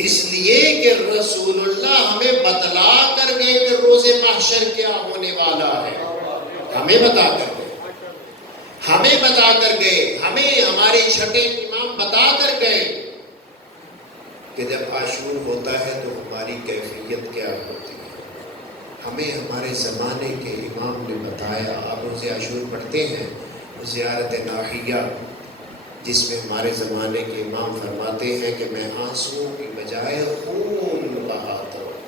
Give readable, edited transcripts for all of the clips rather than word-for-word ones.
اس لیے کہ رسول اللہ ہمیں بتلا کر گئے کہ روز محشر کیا ہونے والا ہے. ہمیں بتا کر گئے، ہمیں ہمارے چھٹے امام بتا کر گئے کہ جب عاشور ہوتا ہے تو ہماری کیفیت کیا ہوتی ہے. ہمیں ہمارے زمانے کے امام نے بتایا. آپ روز عاشور پڑھتے ہیں زیارت ناحیہ، جس میں ہمارے زمانے کے امام فرماتے ہیں کہ میں آنسوؤں کی بجائے خون بہاتا ہوں.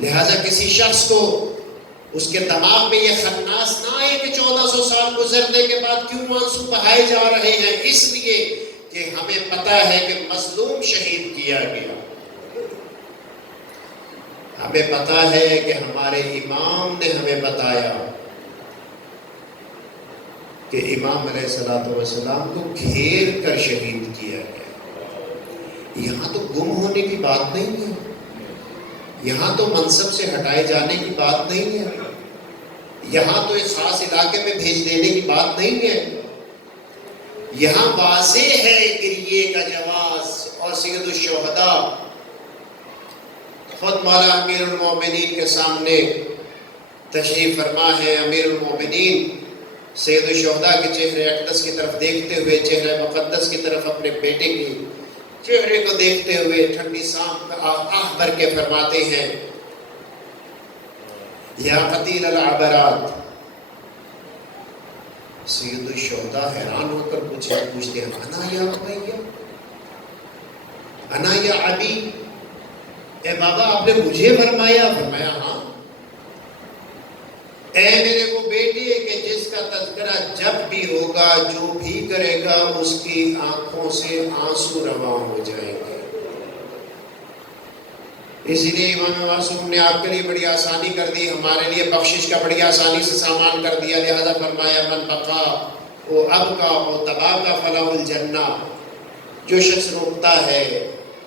لہذا کسی شخص کو اس کے دماغ میں یہ خناس نہ آئے کہ 1400 سال گزرنے کے بعد کیوں آنسو بہائے جا رہے ہیں. اس لیے کہ ہمیں پتہ ہے کہ مظلوم شہید کیا گیا. ہمیں پتہ ہے کہ ہمارے امام نے ہمیں بتایا کہ امام علیہ السلام کو گھیر کر شہید کیا گیا. یہاں تو گم ہونے کی بات نہیں ہے، یہاں تو منصب سے ہٹائے جانے کی بات نہیں ہے، یہاں تو ایک خاص علاقے میں بھیج دینے کی بات نہیں ہے. یہاں واضح ہے گریے کا جواز. اور سید الشہداء خود مولا امیر المومنین کے سامنے تشریف فرما ہے. امیر المومنین سید الشہداء کے چہرے اقدس کی طرف دیکھتے ہوئے، چہرے مقدس کی طرف اپنے بیٹے کے چہرے کو دیکھتے ہوئے ٹھنڈی سانس آہ بھر کے فرماتے ہیں، یا قتیل العبرات. سید الشہداء حیران ہو کر پوچھتے ہیں، انا یا ابی، انا یا ابی، اے بابا آپ نے مجھے فرمایا؟ فرمایا ہاں. اے میرے کو بیٹے کہ جس کا تذکرہ جب بھی ہوگا، جو بھی کرے گا، اس کی آنکھوں سے آنسو رواں ہو جائیں گے. اسی لیے امام معصوم نے آپ کے لیے بڑی آسانی کر دی، ہمارے لیے بخشش کا بڑی آسانی سے سامان کر دیا. لہذا فرمایا من بقا او اب کا او تبا کا فلاح الجنہ. جو شخص روتا ہے،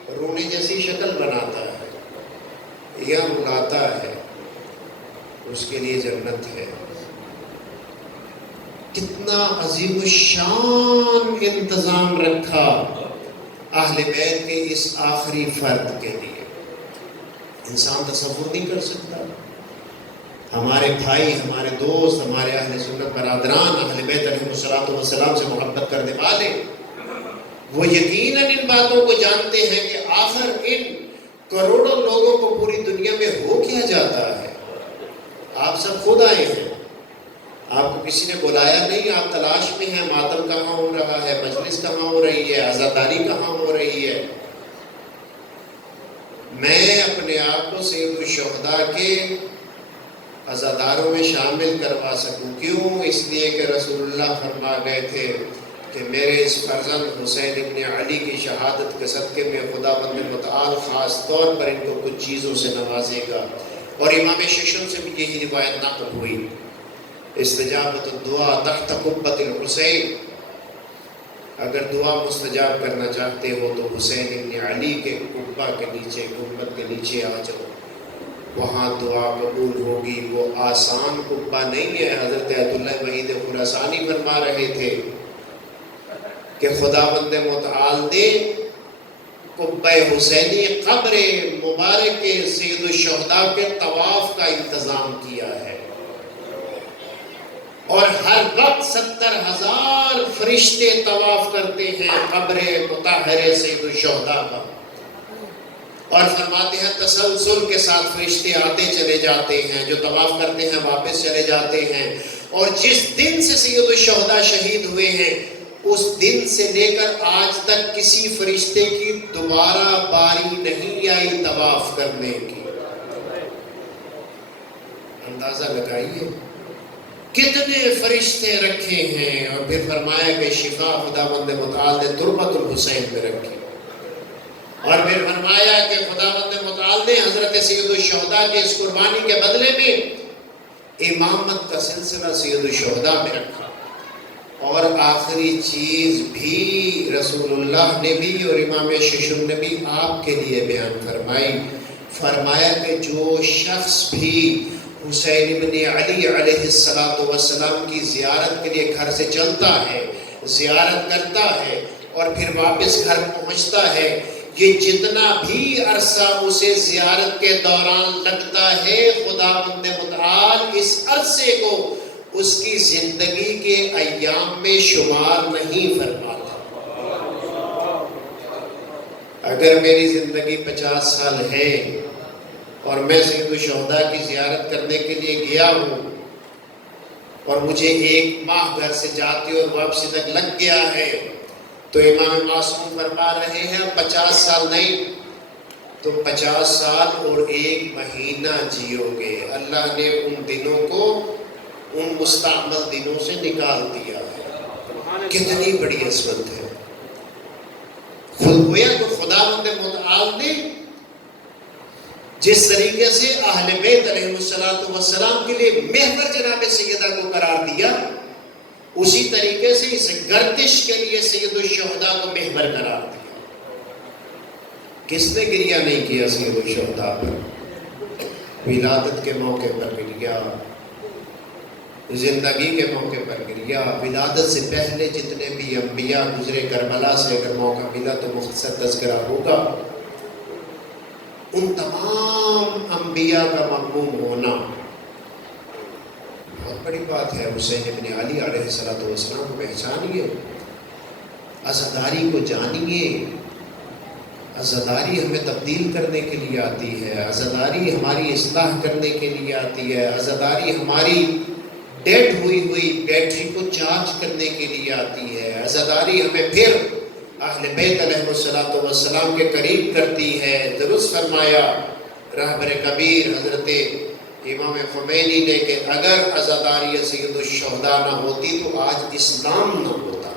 رونے جیسی شکل بناتا ہے یا رلاتا ہے، اس کے لیے جنت ہے. کتنا عظیم الشان انتظام رکھا اہل بیت کے اس آخری فرد کے لیے. انسان تصور نہیں کر سکتا. ہمارے بھائی، ہمارے دوست، ہمارے اہل سنت برادران، اہل بیت علیہ السلام سے محبت کرنے والے، وہ یقیناً ان باتوں کو جانتے ہیں کہ آخر ان کروڑوں لوگوں کو پوری دنیا میں ہو کیا جاتا ہے. آپ سب خود آئے ہیں، آپ کو کسی نے بلایا نہیں. آپ تلاش میں ہیں ماتم کہاں ہو رہا ہے، مجلس کہاں ہو رہی ہے، عزاداری کہاں ہو رہی ہے. میں اپنے آپ کو سید الشہداء کے عزاداروں میں شامل کروا سکوں. کیوں؟ اس لیے کہ رسول اللہ فرما گئے تھے کہ میرے اس فرزند حسین ابن علی کی شہادت کے صدقے میں خداوند متعال خاص طور پر ان کو کچھ چیزوں سے نوازے گا. اور امام ششم سے بھی یہی روایت نقل ہوئی، استجابت الدعا تحت قبۃ الحسین. اگر دعا مستجاب کرنا چاہتے ہو تو حسین ابن علی کے قبہ کے نیچے، گنبد کے نیچے آ جاؤ، وہاں دعا قبول ہوگی. وہ آسان قبہ نہیں ہے. حضرت عبد اللہ وحید خراسانی فرما رہے تھے کہ خداوند متعال نے قبہ حسینی قبر مبارک کے سید الشہداء کے طواف کا انتظام کیا ہے، اور ہر وقت 70,000 فرشتے طواف کرتے ہیں قبر مطہر سید الشہداء کا. اور فرماتے ہیں تسلسل کے ساتھ فرشتے آتے چلے جاتے ہیں، جو طواف کرتے ہیں واپس چلے جاتے ہیں. اور جس دن سے سید الشہداء شہید ہوئے ہیں، اس دن سے لے کر آج تک کسی فرشتے کی دوبارہ باری نہیں آئی طواف کرنے کی. اندازہ لگائیے کتنے فرشتے رکھے ہیں. اور پھر فرمایا کہ شفا خداوند متعال نے تربت الحسین میں رکھی. اور پھر فرمایا کہ خداوند متعال نے حضرت سید الشہداء کے اس قربانی کے بدلے میں امامت کا سلسلہ سید الشہداء میں رکھا. اور آخری چیز بھی رسول اللہ نے بھی اور امام ششم نے بھی آپ کے لیے بیان فرمائی. فرمایا کہ جو شخص بھی حسین ابن علی علیہ السلام کی زیارت کے لیے گھر سے چلتا ہے، زیارت کرتا ہے اور پھر واپس گھر پہنچتا ہے، یہ جتنا بھی عرصہ اسے زیارت کے دوران لگتا ہے، خداوند متعال اس عرصے کو اس کی زندگی کے ایام میں شمار نہیں فرماتا۔ اگر میری زندگی 50 سال ہے اور میں سید الشہداء کی زیارت کرنے کے لیے گیا ہوں اور مجھے 1 ماہ گھر سے جاتے اور واپسی تک لگ گیا ہے، تو امام معصوم فرما رہے ہیں 50 سال نہیں تو 50 سال اور 1 مہینہ جیو گے۔ اللہ نے ان دنوں کو ان مستعمل دنوں سے نکال دیا ہے۔ کتنی بڑی عظمت ہے! خود گویا تو خداوند متعال نے جس طریقے سے اہل بیت علیہ السلام کے لیے محور جناب سیدہ کو قرار دیا، اسی طریقے سے اس گردش کے لیے سید الشہداء کو محور قرار دیا۔ کس نے گریہ نہیں کیا سید الشہداء پر؟ ولادت کے موقع پر گریا، زندگی کے موقع پر گریا، ولادت سے پہلے جتنے بھی انبیاء گزرے کربلا سے، اگر موقع ملا تو مختصر تذکرہ ہوگا۔ ان تمام انبیاء کا مغموم ہونا بہت بڑی بات ہے۔ حسین ابن علی علیہ السلام کو پہچانیے، عزاداری کو جانیے۔ عزاداری ہمیں تبدیل کرنے کے لیے آتی ہے، عزاداری ہماری اصلاح کرنے کے لیے آتی ہے، عزاداری ہماری ڈیڈ ہوئی بیٹری کو چارج کرنے کے لیے آتی ہے، عزاداری ہمیں پھر اہل بیت علیہ السلام کے قریب کرتی ہے۔ درست فرمایا رہبر کبیر حضرت امام خمینی نے کہ اگر عزاداری سید الشہداء نہ ہوتی تو آج اسلام نہ ہوتا۔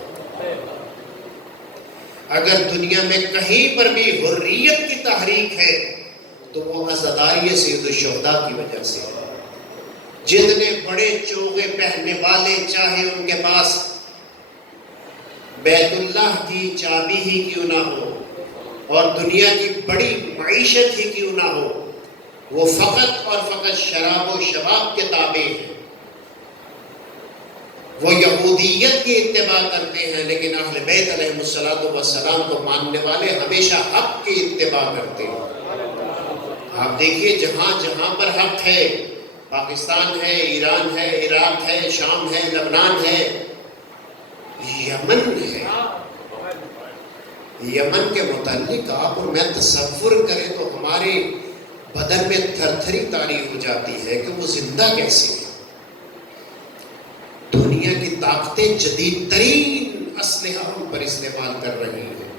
اگر دنیا میں کہیں پر بھی حریت کی تحریک ہے تو وہ عزاداری سید الشہداء کی وجہ سے ہے۔ جتنے بڑے چوغے پہننے والے چاہے ان کے پاس بیت اللہ کی چابی ہی کیوں نہ ہو اور دنیا کی بڑی معیشت ہی کیوں نہ ہو، وہ فقط اور فقط شراب و شباب کے تابع ہیں۔ وہ یہودیت کی اتباع کرتے ہیں، لیکن اہل بیت علیہ السلام کو ماننے والے ہمیشہ حق کی اتباع کرتے ہیں۔ آپ دیکھیے جہاں جہاں پر حق ہے، پاکستان ہے، ایران ہے، عراق ہے، شام ہے، لبنان ہے، یمن ہے۔ یمن کے متعلق آپ اور میں تصور کریں تو ہمارے بدن میں تھر تھری طاری ہو جاتی ہے کہ وہ زندہ کیسے ہے۔ دنیا کی طاقتیں جدید ترین اسلحہ ان پر استعمال کر رہی ہیں،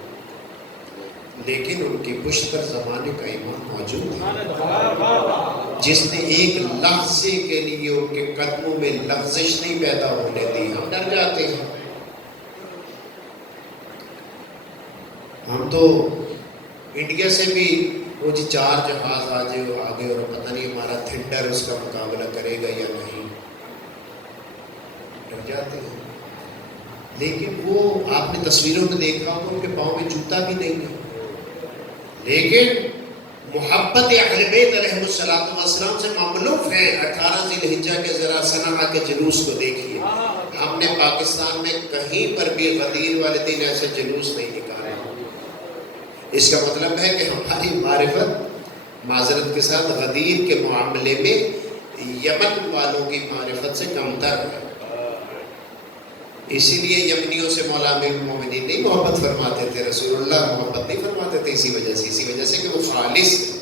لیکن ان کی پشت پر زمانے کا ایمان موجود ہے، جس نے ایک لحظے کے لیے ان کے قدموں میں لغزش نہیں پیدا ہونے دی۔ ہم ڈر جاتے ہیں، ہم تو انڈیا سے بھی وہ 4 جہاز آگے اور پتہ نہیں ہمارا تھنڈر اس کا مقابلہ کرے گا یا نہیں، ڈر جاتے ہیں۔ لیکن وہ آپ نے تصویروں میں دیکھا ہوگا ان کے پاؤں میں جوتا بھی نہیں ہے، لیکن محبت اہل بیت علیہ السلام سے مملوک ہیں۔ 18 ذی الحجہ کے ذرا صنعاء کے جلوس کو دیکھیے، ہم نے پاکستان میں کہیں پر بھی غدیر والے دن ایسے جلوس نہیں نکالے۔ اس کا مطلب ہے کہ ہماری معرفت معذرت کے ساتھ غدیر کے معاملے میں یمن والوں کی معرفت سے کم تر ہے۔ اسی لیے یمنیوں سے مولا امیر المومنین نہیں محبت فرماتے تھے، رسول اللہ محبت نہیں فرماتے تھے، اسی وجہ سے کہ وہ خالص ہے۔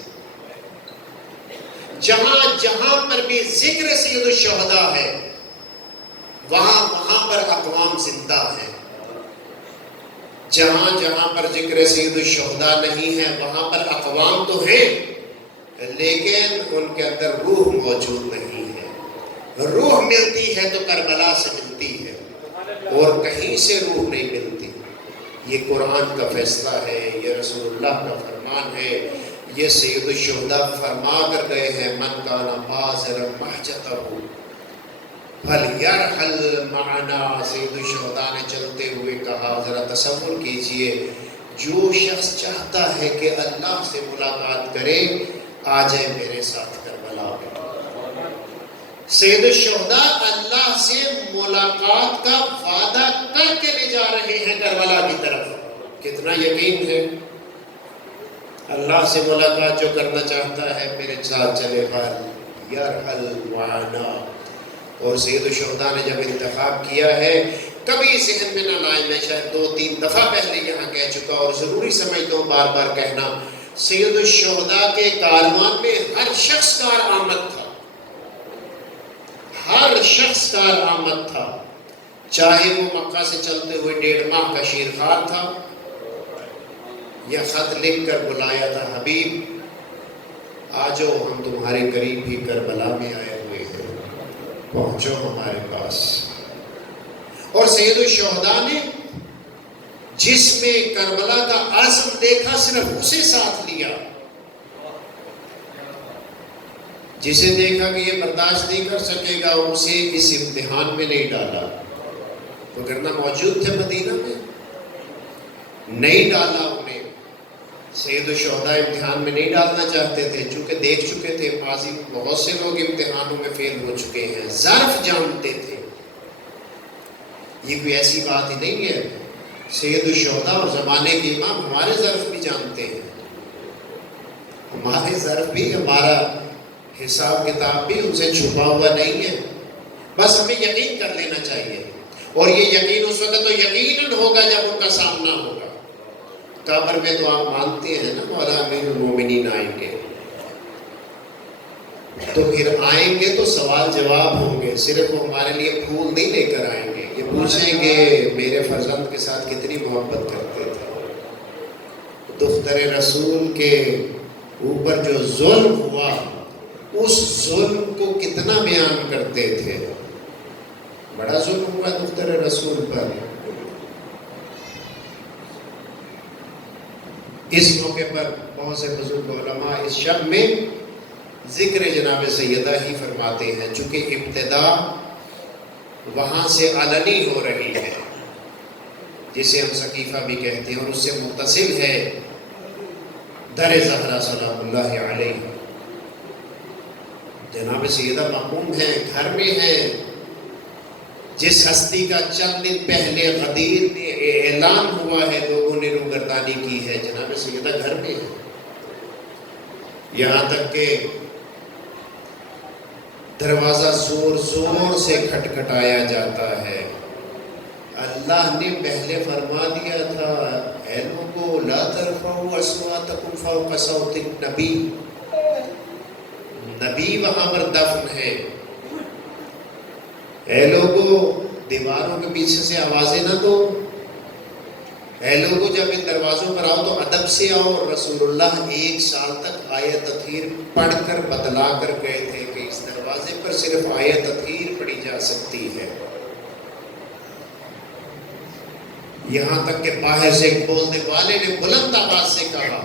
جہاں جہاں پر بھی ذکر سید الشہداء ہے وہاں پر اقوام زندہ ہیں، جہاں جہاں پر ذکر سید الشہداء نہیں ہے وہاں پر اقوام تو ہیں، لیکن ان کے اندر روح موجود نہیں ہے۔ روح ملتی ہے تو کربلا سے ملتی ہے اور کہیں سے روح نہیں ملتی۔ یہ قرآن کا فیصلہ ہے، یہ رسول اللہ کا فرمان ہے، یہ سید الشہداء فرما کر گئے ہیں، من کان حاضرا محجتہ فلیرحل معنا۔ سید الشہداء نے چلتے ہوئے کہا، ذرا تصور کیجئے، جو شخص چاہتا ہے کہ اللہ سے ملاقات کرے آ جائے میرے ساتھ کربلا میں۔ سید الشہداء اللہ سے ملاقات کا وعدہ کر کے لے جا رہے ہیں کربلا کی طرف۔ کتنا یقین ہے، اللہ سے ملاقات جو کرنا چاہتا ہے میرے ساتھ چلے حل یرحل معنا. اور سید الشہداء نے جب انتخاب کیا ہے، کبھی ذہن میں نہ لائیں، میں شاید 2-3 دفعہ پہلے یہاں کہہ چکا اور ضروری سمجھتا ہوں بار بار کہنا، سید الشہداء کے کاروان میں ہر شخص کارآمد تھا، ہر شخص کارآمد تھا، چاہے وہ مکہ سے چلتے ہوئے 1.5 ماہ کا شیرخوار تھا یا خط لکھ کر بلایا تھا، حبیب آ جاؤ ہم تمہارے قریب ہی کربلا میں آئے ہوئے ہیں، پہنچو ہمارے پاس. اور سید الشہداء نے جس میں کربلا کا عزم دیکھا صرف اسے ساتھ لیا، جسے دیکھا کہ یہ برداشت نہیں کر سکے گا اسے اس امتحان میں نہیں ڈالا. وگرنہ موجود تھے مدینہ میں، نہیں ڈالا انہیں. سید الشہداء امتحان میں نہیں ڈالنا چاہتے تھے، چونکہ دیکھ چکے تھے ماضی بہت سے لوگ امتحانوں میں فیل ہو چکے ہیں، ظرف جانتے تھے. یہ کوئی ایسی بات ہی نہیں ہے. سید الشہداء اور زمانے کے امام ہمارے ظرف بھی جانتے ہیں، ہمارے ظرف بھی، ہمارا حساب کتاب بھی ان سے چھپا ہوا نہیں ہے. بس ہمیں یقین کر لینا چاہیے، اور یہ یقین اس وقت تو یقیناً ہوگا جب ان کا سامنا ہوگا. قبر میں تو آپ مانتے ہیں نا مولا امیر المومنین آئیں گے، تو پھر آئیں گے تو سوال جواب ہوں گے. صرف وہ ہمارے لیے پھول نہیں لے کر آئیں گے، یہ پوچھیں گے میرے فرزند کے ساتھ کتنی محبت کرتے تھے، دختر رسول کے اوپر جو ظلم ہوا اس ظلم کو کتنا بیان کرتے تھے. بڑا ظلم ہوا دختر رسول پر. اس موقع پر بہت سے بزرگ علماء اس شب میں ذکر جناب سیدہ ہی فرماتے ہیں، چونکہ ابتدا وہاں سے علنی ہو رہی ہے، جسے ہم سقیفہ بھی کہتے ہیں، اور اس سے متصل ہے در زہرا سلام اللہ علیہ. جناب سیدہ مقوم ہیں، گھر میں ہیں. جس ہستی کا چند دن پہلے غدیر میں اعلان ہوا ہے، لوگوں نے روگردانی کی ہے، جناب سیدہ گھر میں ہے. یہاں تک کہ دروازہ زور زور سے کھٹکھٹایا جاتا ہے. اللہ نے پہلے فرما دیا تھا، اے لوگو لا ترفعوا اصواتکم فوق صوت النبی. نبی وہاں پر دفن ہے. اے لوگو دیواروں کے پیچھے سے آوازیں نہ دو. اے لوگو جب ان دروازوں پر آؤ تو ادب سے آؤ. اور رسول اللہ 1 سال تک آیت تطہیر پڑھ کر بتلا کر گئے تھے کہ اس دروازے پر صرف آیت تطہیر پڑھی جا سکتی ہے. یہاں تک کہ باہر سے کھولنے والے نے بلند آواز سے کہا،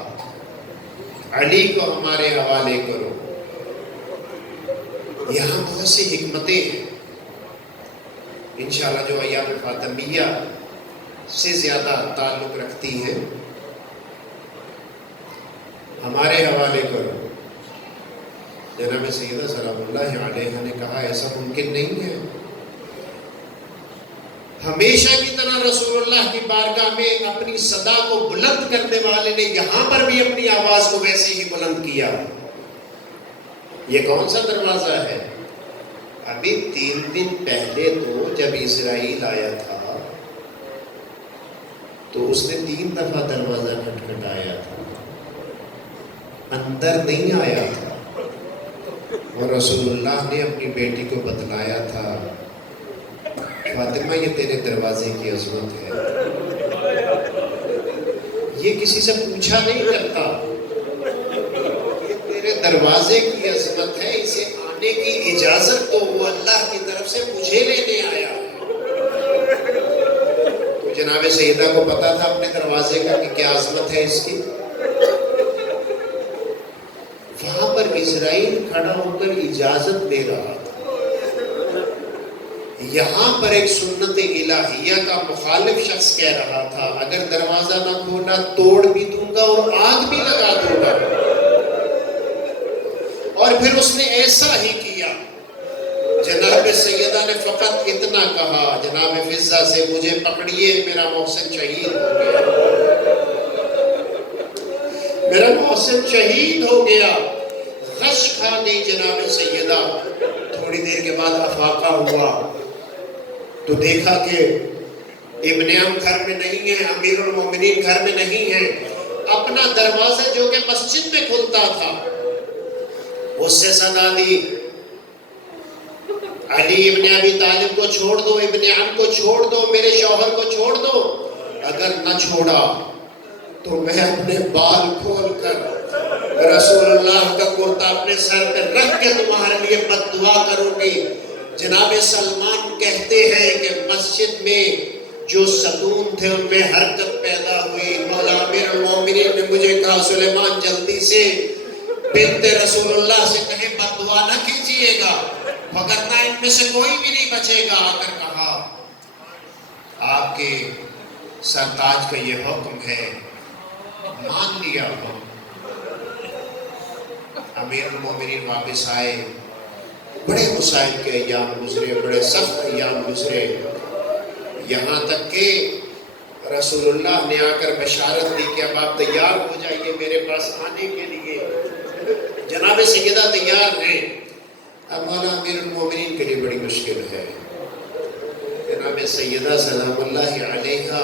علی کو ہمارے حوالے کرو. یہاں بہت سی حکمتیں ہیں انشاءاللہ جو ایام فاطمیہ سے زیادہ تعلق رکھتی ہے. ہمارے حوالے کرو. جناب سیدہ سلام اللہ علیہ نے کہا ایسا ممکن نہیں ہے. ہمیشہ کی طرح رسول اللہ کی بارگاہ میں اپنی صدا کو بلند کرنے والے نے یہاں پر بھی اپنی آواز کو ویسے ہی بلند کیا. یہ کون سا دروازہ ہے؟ ابھی 3 دن پہلے تو جب اسرائیل آیا تھا تو اس نے 3 دفعہ دروازہ کھٹکھٹایا تھا، اندر نہیں آیا تھا. اور رسول اللہ نے اپنی بیٹی کو بتلایا تھا، فاطمہ یہ تیرے دروازے کی عظمت ہے. یہ کسی سے پوچھا نہیں کرتا، یہ تیرے دروازے کی عظمت ہے، اسے آنے کی اجازت تو وہ اللہ کی طرف سے مجھے لینے آیا. تو جناب سیدہ کو پتا تھا اپنے دروازے کا کہ کیا عظمت ہے اس کی. وہاں پر اسرائیل کھڑا ہو کر اجازت دے رہا تھا. یہاں پر ایک سنت الہیہ کا مخالف شخص کہہ رہا تھا اگر دروازہ نہ کھولا توڑ بھی دوں گا اور آگ بھی لگا دوں گا. اور پھر اس نے ایسا ہی کیا. جناب سیدہ نے فقط اتنا کہا، جناب فضہ سے مجھے پکڑیے، میرا محسن شہید ہو گیا. میرا محسن شہید ہو گیا. غش کھا دی جناب سیدہ. تھوڑی دیر کے بعد افاقہ ہوا تو دیکھا کہ ابن عم گھر میں نہیں ہے, امیر المومنین گھر میں نہیں ہے. اپنا دروازہ جو کہ مسجد میں کھلتا تھا اس سے صدا دی, علی ابن ابی طالب کو چھوڑ دو, ابن عم کو چھوڑ دو, میرے شوہر کو چھوڑ دو. اگر نہ چھوڑا تو میں اپنے بال کھول کر رسول اللہ کا کرتا اپنے سر پہ رکھ کے تمہارے لیے بد دعا کروں گی. جناب سلمان کہتے ہیں کہ مسجد میں جو ستون تھے ان میں حرکت پیدا ہوئی. مولا امیر المومنین نے مجھے کہا سلیمان جلدی سے بنت رسول اللہ سے کہے بد دعا نہ کیجئے گا وگرنہ ان میں سے کوئی بھی نہیں بچے گا. آ کر کہا آپ کے سرتاج کا یہ حکم ہے, مان لیا ہو. امیر المومنین واپس آئے. بڑے مصائب کے ایام گزرے, بڑے سخت ایام گزرے, یہاں تک کہ رسول اللہ نے آ کر بشارت دی کہ اب آپ تیار ہو جائیے میرے پاس آنے کے لیے. جناب سیدہ تیار ہیں. اب مولا امیر المومنین کے لیے بڑی مشکل ہے. جناب سیدہ سلام اللہ علیہا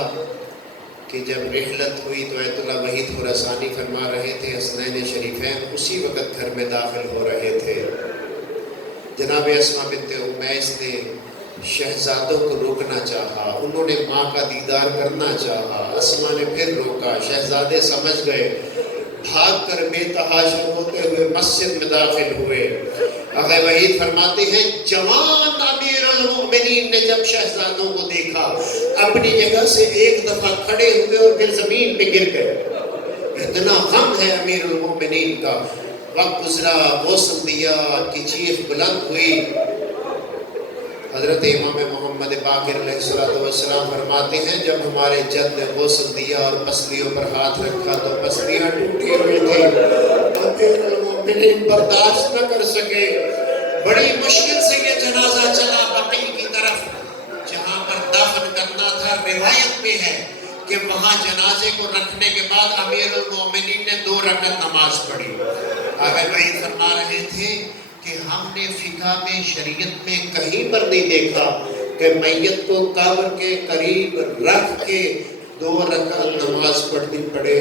کہ جب رحلت ہوئی تو ایت اللہ وحید خراسانی فرما رہے تھے, حسنین شریفین اسی وقت گھر میں داخل ہو رہے تھے. جناب اسماء بنت امیس نے شہزادوں کو روکنا چاہا, انہوں نے ماں کا دیدار کرنا چاہا. اسماء نے پھر روکا. شہزادے سمجھ گئے, بھاگ کر بے تحاشر ہوتے ہوئے مسجد میں داخل ہوئے. آقا وحید فرماتے ہیں جوان امیر المومنین نے جب شہزادوں کو دیکھا اپنی جگہ سے ایک دفعہ کھڑے ہوئے اور پھر زمین پہ گر گئے. اتنا غم ہے امیر المومنین کا. وقت گزرا, غسل دیا کی چیخ بلند ہوئی. حضرت امام محمد باقر علیہ السلام فرماتے ہیں جب ہمارے جد نے غسل دیا اور پسلیوں پر ہاتھ رکھا تو پسلیاں ٹوٹی ہوئی تھی. امیر المومنین برداشت نہ کر سکے. بڑی مشکل سے یہ جنازہ چلا بقیع کی طرف جہاں پر دفن کرنا تھا. روایت میں ہے کہ وہاں جنازے کو رکھنے کے بعد امیر المومنین نے 2 رکعت نماز پڑھی. آقا وحید فرما رہے تھے کہ ہم نے فقہ میں شریعت میں کہیں پر نہیں دیکھا کہ میت کو قبر کے قریب رکھ کے 2 رکعت نماز پڑھنی پڑے.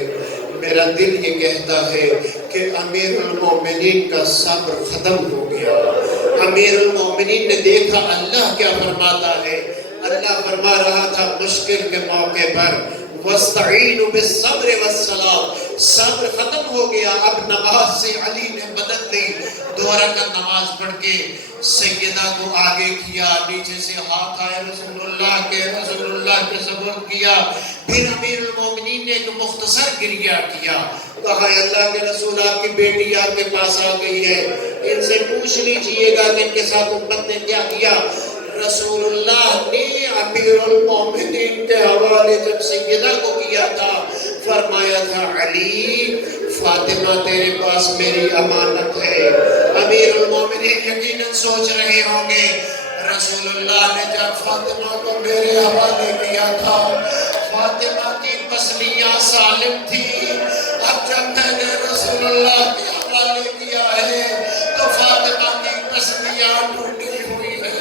میرا دل یہ کہتا ہے کہ امیر المومنین کا صبر ختم ہو گیا. امیر المومنین نے دیکھا اللہ کیا فرماتا ہے. اللہ فرما رہا تھا مشکل کے موقع پر وَاسْتَعِينُوا بِالصَّبْرِ وَالصَّلَاةِ, صبر ختم ہو گیا. اب نماز سے علی نے بدل دی. 2 رکعت نماز پڑھ کے سیدہ کو آگے کیا, نیچے سے ہاتھ آئے رسول اللہ کے سبب کیا. پھر امیر المومنین نے ایک مختصر گریہ کیا. کہا اللہ کے رسول آپ کی بیٹی آپ کے پاس آ گئی ہے, ان سے پوچھ لیجئے گا کہ ان کے ساتھ امت نے کیا کیا. رسول اللہ نے امیر المومنین کے حوالے جب سیدہ کو کیا تھا فرمایا تھا علی فاطمہ تیرے پاس میری امانت ہے. امیر المومنین یقیناً سوچ رہے ہوں گے رسول اللہ نے جب فاطمہ کو میرے حوالے کیا تھا فاطمہ کی پسلیاں سالم تھی, اب جب میں نے رسول اللہ کے حوالے کیا ہے تو فاطمہ کی پسلیاں ٹوٹی ہوئی ہیں.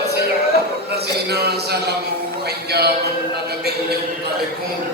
وسيعلم الذين ظلموا أيام النبي ينقلبون.